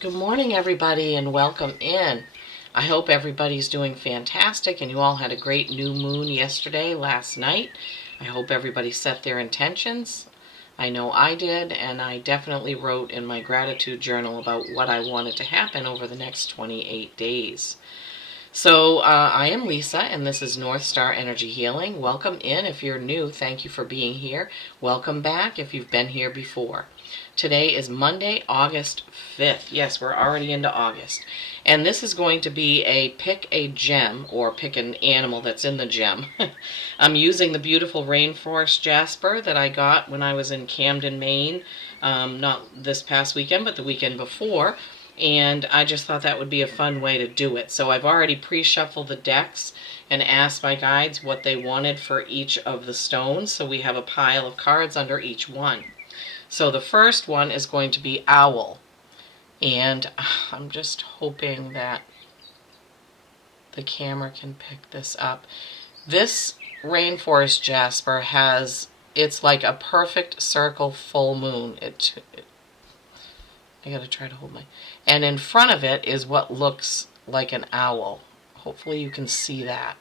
Good morning, everybody, and welcome in. I hope everybody's doing fantastic and you all had a great new moon yesterday, last night. I hope everybody set their intentions. I know I did, and I definitely wrote in my gratitude journal about what I wanted to happen over the next 28 days. So I am Lisa, and this is North Star Energy Healing. Welcome in if you're new. Thank you for being here. Welcome back if you've been here before. Today is Monday, August 5th. Yes, we're already into August. And this is going to be a pick a gem, or pick an animal that's in the gem. I'm using the beautiful Rainforest Jasper that I got when I was in Camden, Maine. Not this past weekend, but the weekend before. And I just thought that would be a fun way to do it. So I've already pre-shuffled the decks and asked my guides what they wanted for each of the stones. So we have a pile of cards under each one. So the first one is going to be Owl. And I'm just hoping that the camera can pick this up. This Rainforest Jasper it's like a perfect circle full moon. I gotta try to hold and in front of it is what looks like an owl. Hopefully you can see that.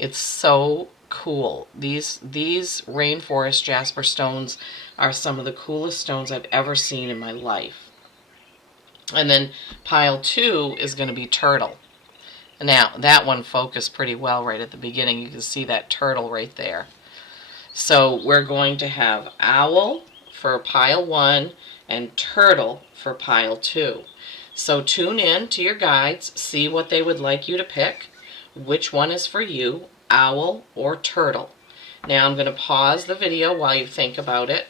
It's so cool. These Rainforest Jasper stones are some of the coolest stones I've ever seen in my life. And then pile 2 is going to be Turtle. Now, that one focused pretty well right at the beginning. You can see that turtle right there. So we're going to have Owl for pile 1 and Turtle for pile 2. So tune in to your guides, see what they would like you to pick, which one is for you, Owl or Turtle. Now I'm going to pause the video while you think about it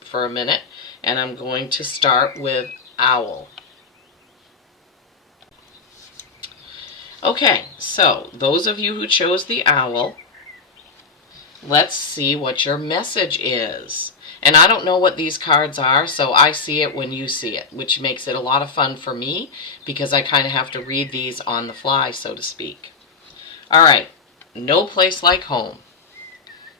for a minute, and I'm going to start with Owl. Okay, so those of you who chose the Owl, let's see what your message is. And I don't know what these cards are, so I see it when you see it, which makes it a lot of fun for me because I kind of have to read these on the fly, so to speak. All right, No Place Like Home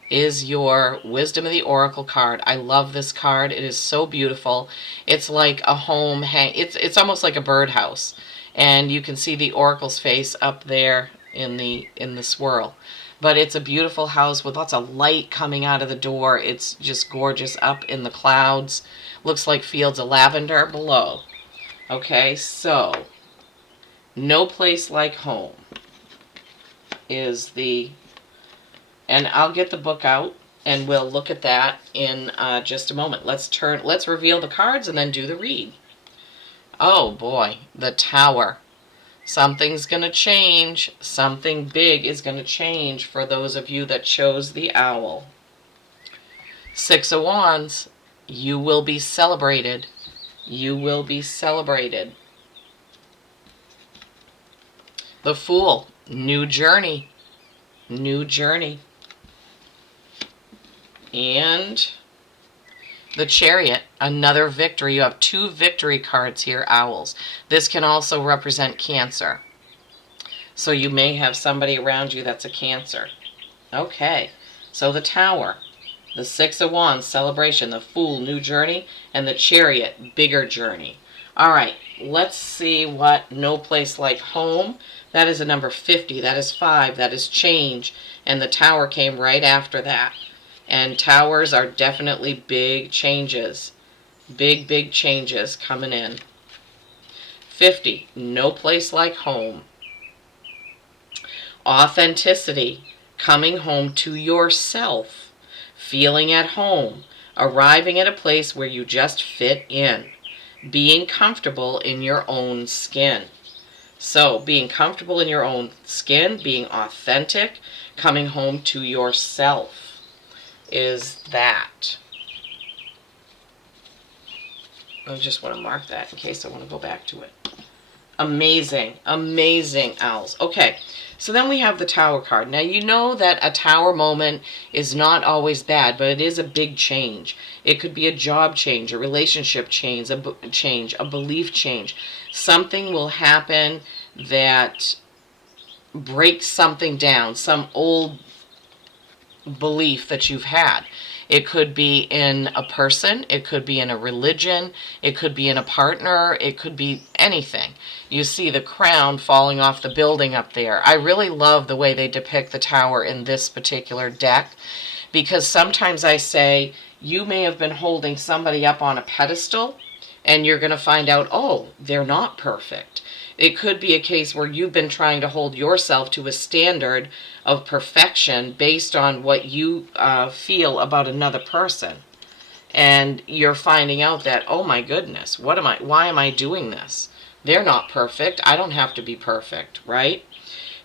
is your Wisdom of the Oracle card. I love this card. It is so beautiful. It's like a home it's almost like a birdhouse. And you can see the oracle's face up there in the swirl. But it's a beautiful house with lots of light coming out of the door. It's just gorgeous up in the clouds. Looks like fields of lavender below. Okay, so No Place Like Home is and I'll get the book out and we'll look at that in just a moment. Let's reveal the cards and then do the read. Oh boy, the Tower. Something's going to change. Something big is going to change for those of you that chose the Owl. Six of Wands. You will be celebrated. You will be celebrated. The Fool. New journey. New journey. And the Chariot, another victory. You have 2 victory cards here, owls. This can also represent Cancer. So you may have somebody around you that's a Cancer. Okay, so the Tower, the Six of Wands, celebration, the Fool, new journey, and the Chariot, bigger journey. All right, let's see what No Place Like Home. That is a number 50. That is 5. That is change. And the Tower came right after that. And towers are definitely big changes. Big, big changes coming in. 50. No Place Like Home. Authenticity. Coming home to yourself. Feeling at home. Arriving at a place where you just fit in. Being comfortable in your own skin. So, being comfortable in your own skin, being authentic, coming home to yourself is that. I just want to mark that in case I want to go back to it. Amazing, amazing owls. Okay, so then we have the Tower card. Now you know that a Tower moment is not always bad, but it is a big change. It could be a job change, a relationship change, a belief change. Something will happen that breaks something down, some old belief that you've had. It could be in a person, it could be in a religion, it could be in a partner, it could be anything. You see the crown falling off the building up there. I really love the way they depict the tower in this particular deck, because sometimes I say you may have been holding somebody up on a pedestal and you're going to find out, oh, they're not perfect. It could be a case where you've been trying to hold yourself to a standard of perfection based on what you feel about another person. And you're finding out that, oh my goodness, why am I doing this? They're not perfect. I don't have to be perfect, right?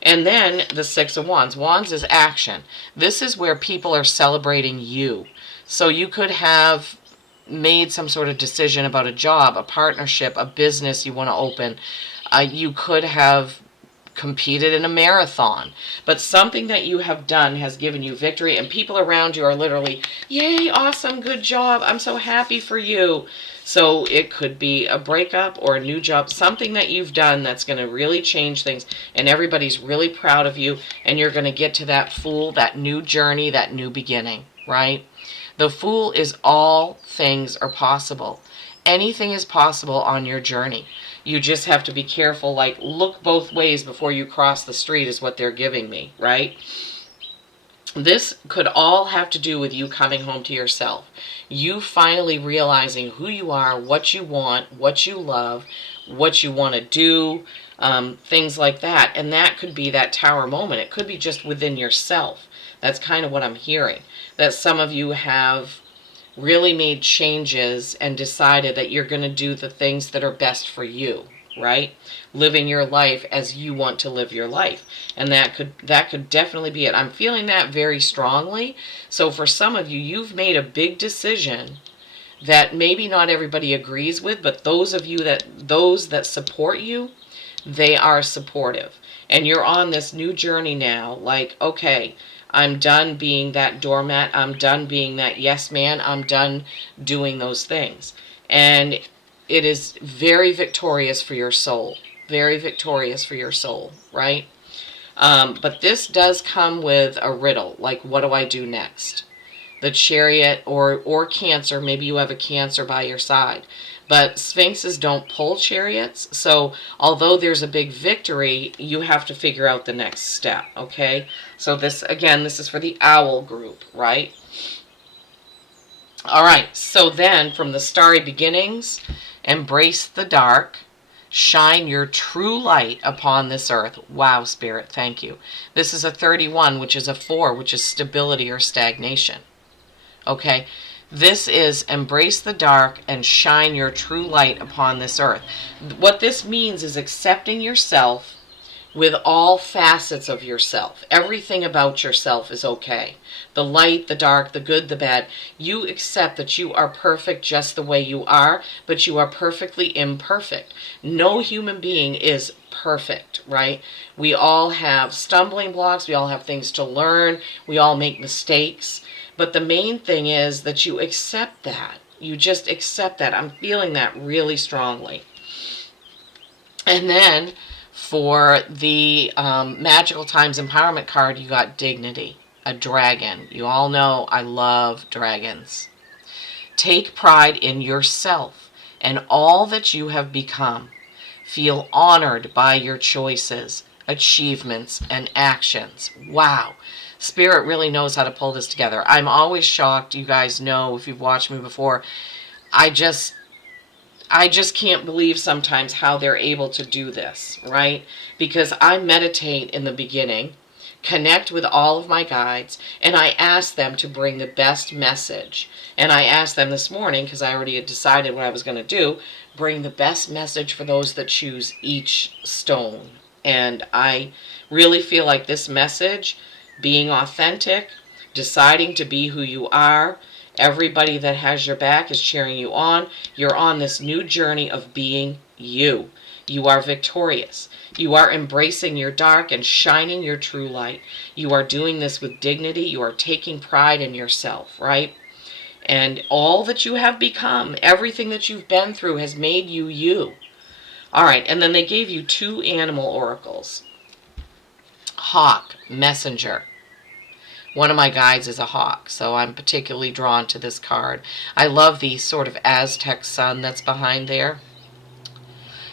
And then the Six of Wands. Wands is action. This is where people are celebrating you. So you could have made some sort of decision about a job, a partnership, a business you want to open. You could have competed in a marathon, but something that you have done has given you victory, and people around you are literally, yay, awesome, good job, I'm so happy for you. So it could be a breakup or a new job, something that you've done that's going to really change things, and everybody's really proud of you, and you're going to get to that Fool, that new journey, that new beginning, right? The Fool is all things are possible. Anything is possible on your journey. You just have to be careful, like look both ways before you cross the street is what they're giving me, right? This could all have to do with you coming home to yourself. You finally realizing who you are, what you want, what you love, what you want to do, things like that. And that could be that tower moment. It could be just within yourself. That's kind of what I'm hearing. That some of you have really made changes and decided that you're going to do the things that are best for you, right? Living your life as you want to live your life. And that could definitely be it. I'm feeling that very strongly. So for some of you, you've made a big decision that maybe not everybody agrees with, but those that support you, they are supportive. And you're on this new journey now, like, okay, I'm done being that doormat. I'm done being that yes man. I'm done doing those things. And it is very victorious for your soul. Very victorious for your soul, right? But this does come with a riddle. Like, what do I do next? The Chariot or Cancer. Maybe you have a Cancer by your side. But Sphinxes don't pull chariots. So although there's a big victory, you have to figure out the next step, okay? So this, again, this is for the Owl group, right? All right, so then from the starry beginnings, embrace the dark, shine your true light upon this earth. Wow, Spirit, thank you. This is a 31, which is a 4, which is stability or stagnation. Okay, this is embrace the dark and shine your true light upon this earth. What this means is accepting yourself with all facets of yourself. Everything about yourself is okay. The light, the dark, the good, the bad. You accept that you are perfect just the way you are, but you are perfectly imperfect. No human being is perfect, right? We all have stumbling blocks. We all have things to learn. We all make mistakes. But the main thing is that you accept that. You just accept that. I'm feeling that really strongly. And then for the Magical Times Empowerment card, you got Dignity, a dragon. You all know I love dragons. Take pride in yourself and all that you have become. Feel honored by your choices, achievements, and actions. Wow. Spirit really knows how to pull this together. I'm always shocked. You guys know, if you've watched me before, I just can't believe sometimes how they're able to do this, right? Because I meditate in the beginning, connect with all of my guides, and I ask them to bring the best message. And I asked them this morning, because I already had decided what I was going to do, bring the best message for those that choose each stone. And I really feel like this message, being authentic, deciding to be who you are, everybody that has your back is cheering you on. You're on this new journey of being you. You are victorious. You are embracing your dark and shining your true light. You are doing this with dignity. You are taking pride in yourself, right? And all that you have become, everything that you've been through has made you you. All right, and then they gave you 2 animal oracles. Hawk, messenger. One of my guides is a hawk, so I'm particularly drawn to this card. I love the sort of Aztec sun that's behind there.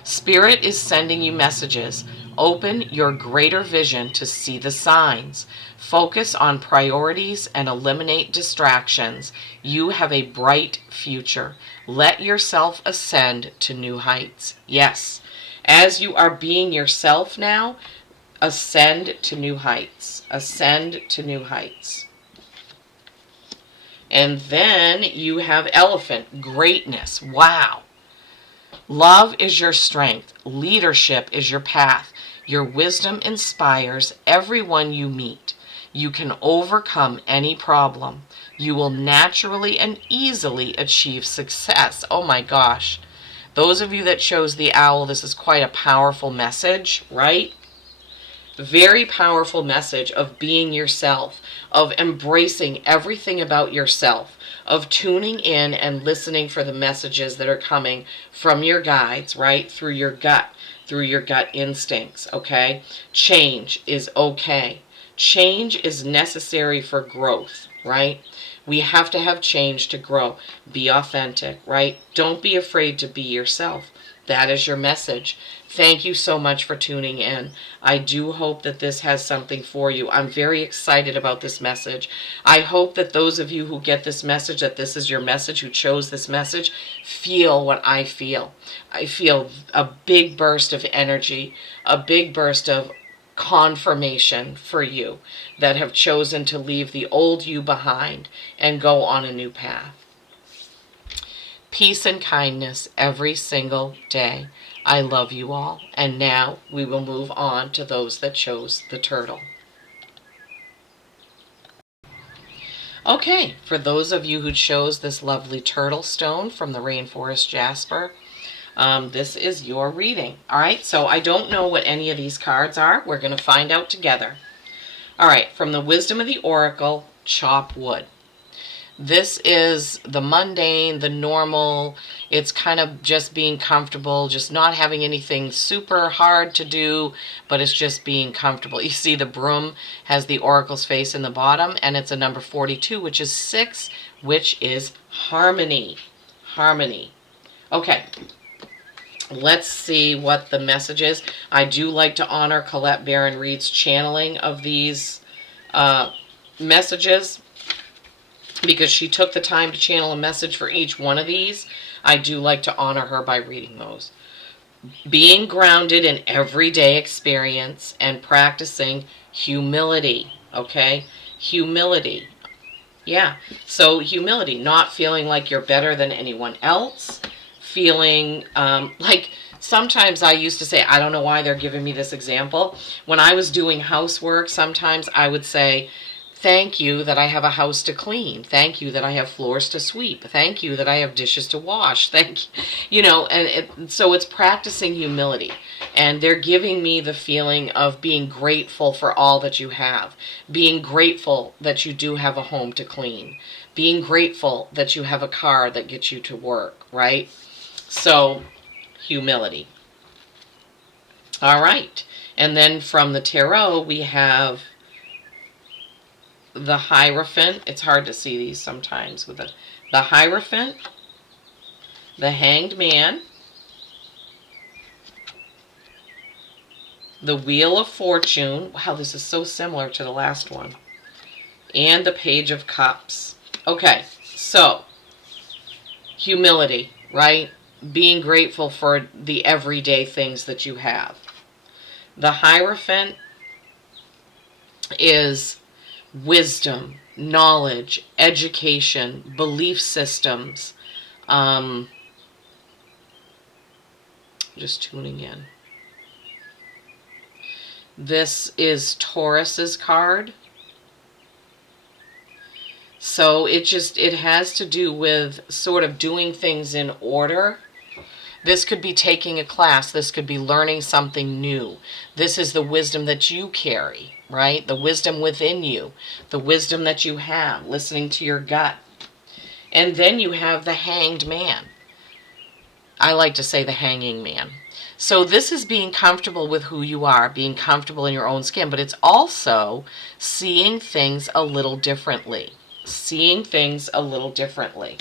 Spirit is sending you messages. Open your greater vision to see the signs. Focus on priorities and eliminate distractions. You have a bright future. Let yourself ascend to new heights. Yes, as you are being yourself now, ascend to new heights. Ascend to new heights. And then you have Elephant, greatness. Wow. Love is your strength. Leadership is your path. Your wisdom inspires everyone you meet. You can overcome any problem. You will naturally and easily achieve success. Oh my gosh. Those of you that chose the owl, this is quite a powerful message, right? Very powerful message of being yourself, of embracing everything about yourself, of tuning in and listening for the messages that are coming from your guides, right? Through your gut instincts, okay? Change is okay. Change is necessary for growth, right? We have to have change to grow. Be authentic, right? Don't be afraid to be yourself. That is your message. Thank you so much for tuning in. I do hope that this has something for you. I'm very excited about this message. I hope that those of you who get this message, that this is your message, who chose this message, feel what I feel. I feel a big burst of energy, a big burst of confirmation for you that have chosen to leave the old you behind and go on a new path. Peace and kindness every single day. I love you all. And now we will move on to those that chose the turtle. Okay, for those of you who chose this lovely turtle stone from the Rainforest Jasper, this is your reading. All right, so I don't know what any of these cards are. We're going to find out together. All right, from the Wisdom of the Oracle, chop wood. This is the mundane, the normal. It's kind of just being comfortable, just not having anything super hard to do, but it's just being comfortable. You see the broom has the oracle's face in the bottom, and it's a number 42, which is 6, which is harmony. Harmony. Okay. Let's see what the message is. I do like to honor Colette Baron Reed's channeling of these messages, because she took the time to channel a message for each one of these. I do like to honor her by reading those. Being grounded in everyday experience and practicing humility, okay? Humility. Yeah, so humility, not feeling like you're better than anyone else, feeling like sometimes I used to say, I don't know why they're giving me this example. When I was doing housework, sometimes I would say, thank you that I have a house to clean. Thank you that I have floors to sweep. Thank you that I have dishes to wash. Thank you. You know, so it's practicing humility. And they're giving me the feeling of being grateful for all that you have. Being grateful that you do have a home to clean. Being grateful that you have a car that gets you to work, right? So, humility. All right. And then from the tarot, we have the Hierophant. It's hard to see these sometimes with the Hierophant, the Hanged Man, the Wheel of Fortune. Wow, this is so similar to the last one. And the Page of Cups. Okay, so humility, right? Being grateful for the everyday things that you have. The Hierophant is wisdom, knowledge, education, belief systems. Just tuning in. This is Taurus's card. So it has to do with sort of doing things in order. This could be taking a class. This could be learning something new. This is the wisdom that you carry, right? The wisdom within you, the wisdom that you have, listening to your gut. And then you have the Hanged Man. I like to say the Hanging Man. So this is being comfortable with who you are, being comfortable in your own skin, but it's also seeing things a little differently. Seeing things a little differently.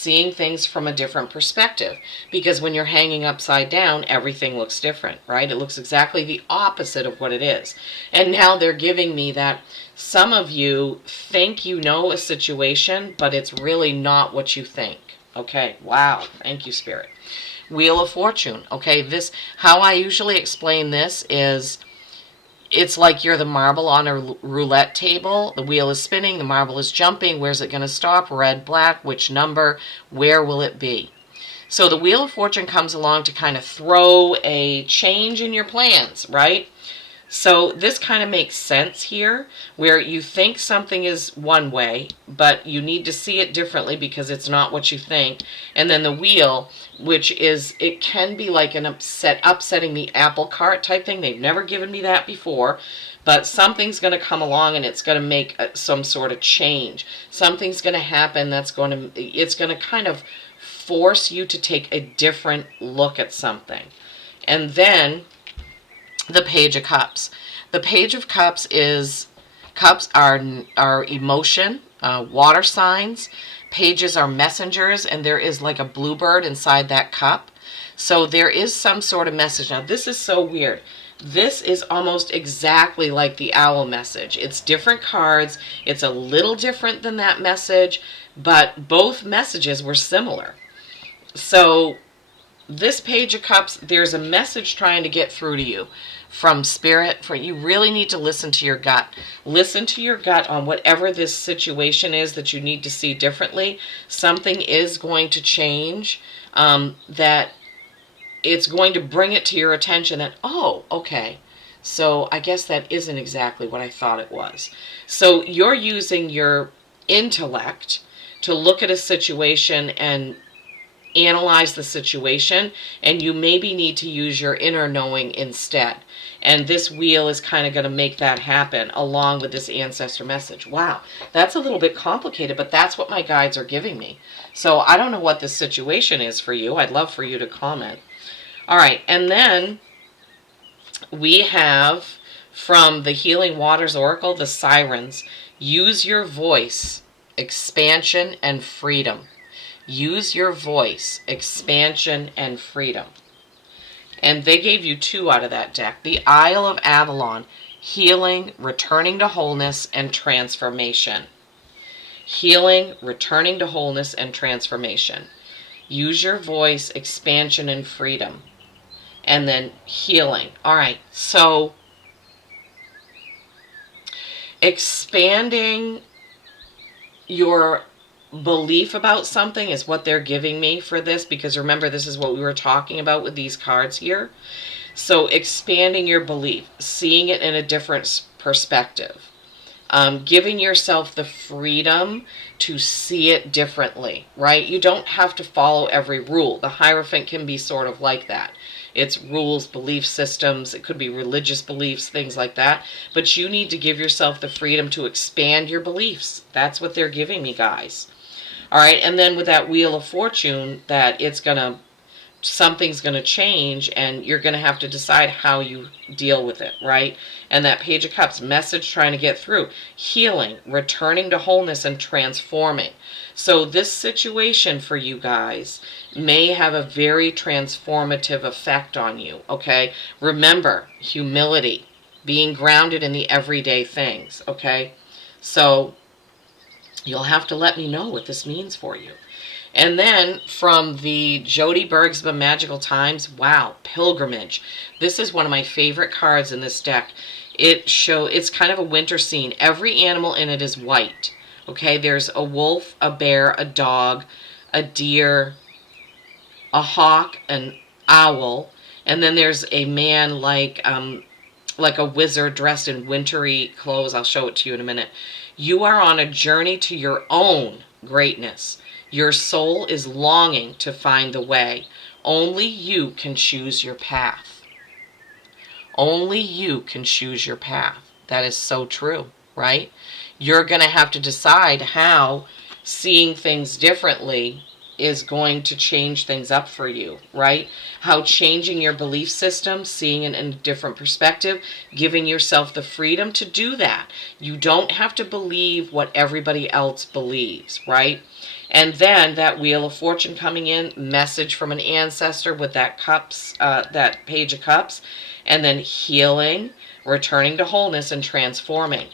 seeing things from a different perspective. Because when you're hanging upside down, everything looks different, right? It looks exactly the opposite of what it is. And now they're giving me that some of you think you know a situation, but it's really not what you think. Okay, wow, thank you, Spirit. Wheel of Fortune. Okay, this, how I usually explain this is, it's like you're the marble on a roulette table. The wheel is spinning, the marble is jumping. Where's it going to stop? Red, black, which number? Where will it be? So the Wheel of Fortune comes along to kind of throw a change in your plans, right? So this kind of makes sense here, where you think something is one way, but you need to see it differently because it's not what you think. And then the wheel, which is, it can be like an upsetting the apple cart type thing. They've never given me that before, but something's going to come along and it's going to make some sort of change. Something's going to happen that's going to, it's going to kind of force you to take a different look at something. And then the Page of Cups. The Page of Cups is, cups are emotion, water signs. Pages are messengers, and there is like a bluebird inside that cup. So there is some sort of message. Now this is so weird. This is almost exactly like the owl message. It's different cards. It's a little different than that message, but both messages were similar. So this Page of Cups, there's a message trying to get through to you from Spirit. For you really need to listen to your gut. Listen to your gut on whatever this situation is that you need to see differently. Something is going to change, that it's going to bring it to your attention that, oh, okay, so I guess that isn't exactly what I thought it was. So you're using your intellect to look at a situation and analyze the situation, and you maybe need to use your inner knowing instead. And this wheel is kind of going to make that happen along with this ancestor message. Wow, that's a little bit complicated, but that's what my guides are giving me. So I don't know what this situation is for you. I'd love for you to comment. All right, and then we have from the Healing Waters Oracle, the Sirens. Use your voice, expansion and freedom. Use your voice, expansion, and freedom. And they gave you two out of that deck. The Isle of Avalon, healing, returning to wholeness, and transformation. Healing, returning to wholeness, and transformation. Use your voice, expansion, and freedom. And then healing. All right, so expanding your belief about something is what they're giving me for this, because remember, this is what we were talking about with these cards here. So expanding your belief, seeing it in a different perspective, giving yourself the freedom to see it differently, right? You don't have to follow every rule. The Hierophant can be sort of like that. It's rules, belief systems, it could be religious beliefs, things like that. But you need to give yourself the freedom to expand your beliefs. That's what they're giving me, guys. All right, and then with that Wheel of Fortune, that it's going to, something's going to change, and you're going to have to decide how you deal with it, right? And that Page of Cups, message trying to get through. Healing, returning to wholeness, and transforming. So this situation for you guys may have a very transformative effect on you, okay? Remember, humility, being grounded in the everyday things, okay? So you'll have to let me know what this means for you. And then from the Jody Bergsma Magical Times, wow, Pilgrimage. This is one of my favorite cards in this deck. It's kind of a winter scene. Every animal in it is white. Okay, there's a wolf, a bear, a dog, a deer, a hawk, an owl, and then there's a man like a wizard dressed in wintry clothes. I'll show it to you in a minute. You are on a journey to your own greatness. Your soul is longing to find the way. Only you can choose your path. Only you can choose your path. That is so true, right? You're going to have to decide how seeing things differently is going to change things up for you, right? How changing your belief system, seeing it in a different perspective, giving yourself the freedom to do that. You don't have to believe what everybody else believes, right? And then that Wheel of Fortune coming in, message from an ancestor with that cups, that Page of Cups, and then healing, returning to wholeness, and transforming.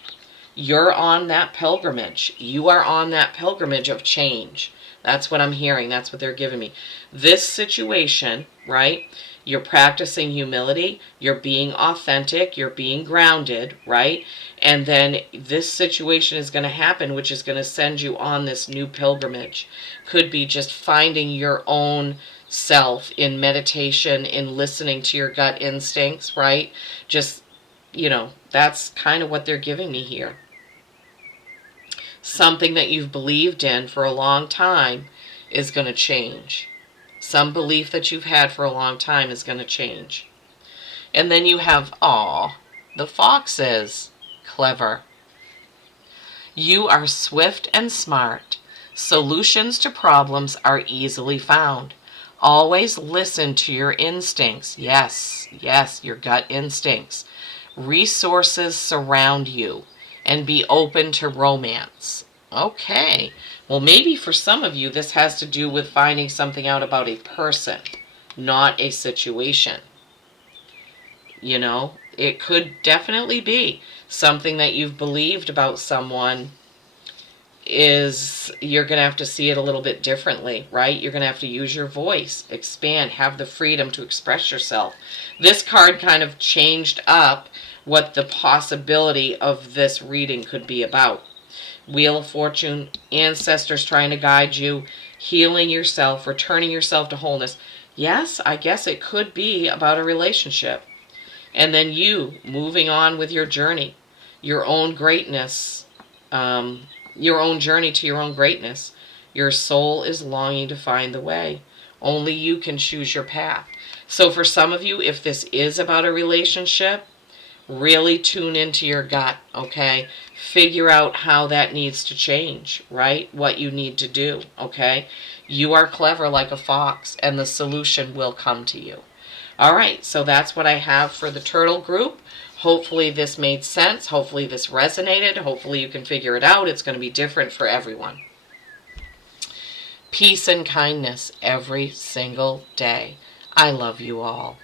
You're on that pilgrimage. You are on that pilgrimage of change. That's what I'm hearing. That's what they're giving me. This situation, right? You're practicing humility. You're being authentic. You're being grounded, right? And then this situation is going to happen, which is going to send you on this new pilgrimage. Could be just finding your own self in meditation, in listening to your gut instincts, right? Just, that's kind of what they're giving me here. Something that you've believed in for a long time is going to change. Some belief that you've had for a long time is going to change. And then you have, the foxes. Clever. You are swift and smart. Solutions to problems are easily found. Always listen to your instincts. Yes, your gut instincts. Resources surround you. And be open to romance. Okay. Well, maybe for some of you, this has to do with finding something out about a person, not a situation. It could definitely be something that you've believed about someone is you're going to have to see it a little bit differently, right? You're going to have to use your voice, expand, have the freedom to express yourself. This card kind of changed up what the possibility of this reading could be about. Wheel of Fortune, ancestors trying to guide you, healing yourself, returning yourself to wholeness. Yes, I guess it could be about a relationship. And then you moving on with your journey, your own greatness, your own journey to your own greatness. Your soul is longing to find the way. Only you can choose your path. So for some of you, if this is about a relationship, really tune into your gut, okay? Figure out how that needs to change, right? What you need to do, okay? You are clever like a fox, and the solution will come to you. All right, so that's what I have for the turtle group. Hopefully this made sense. Hopefully this resonated. Hopefully you can figure it out. It's going to be different for everyone. Peace and kindness every single day. I love you all.